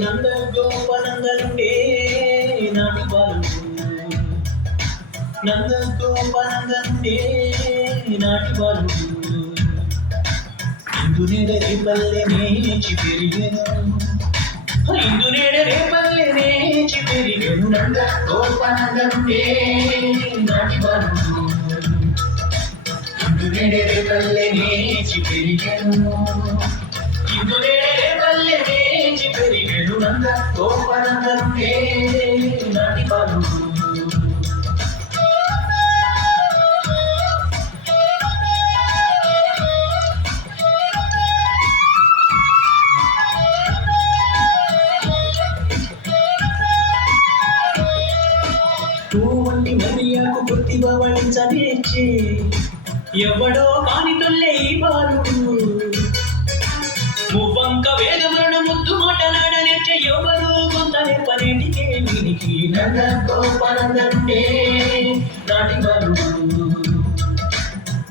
నంద గోపనందనుండే నాటి బాలుడు నంద గోపనందనుండే నాటి బాలుడు ఇందు నేడ రేపల్లె నేచి పెరిగెను ఇందు నేడ రేపల్లె నేచి పెరిగెను నంద గోపనందనుండే నాటి బాలుడు ఇందు నేడ రేపల్లె నేచి పెరిగెను ఇందు నేడ రేపల్లె నేచి పెరిగెను నంద గోపనందనుండే నాటి బాలుడు వంటి మరియకు బుద్ధి భవనించనేర్చి ఎవడో కాని తొల్లే ఈ బాలుడు మువ్వంక వేదమరణ ముద్దు మాటలాడనేర్చ ఎవరు కొంత పనేటికే వీనికి నంద గోపనందనుండే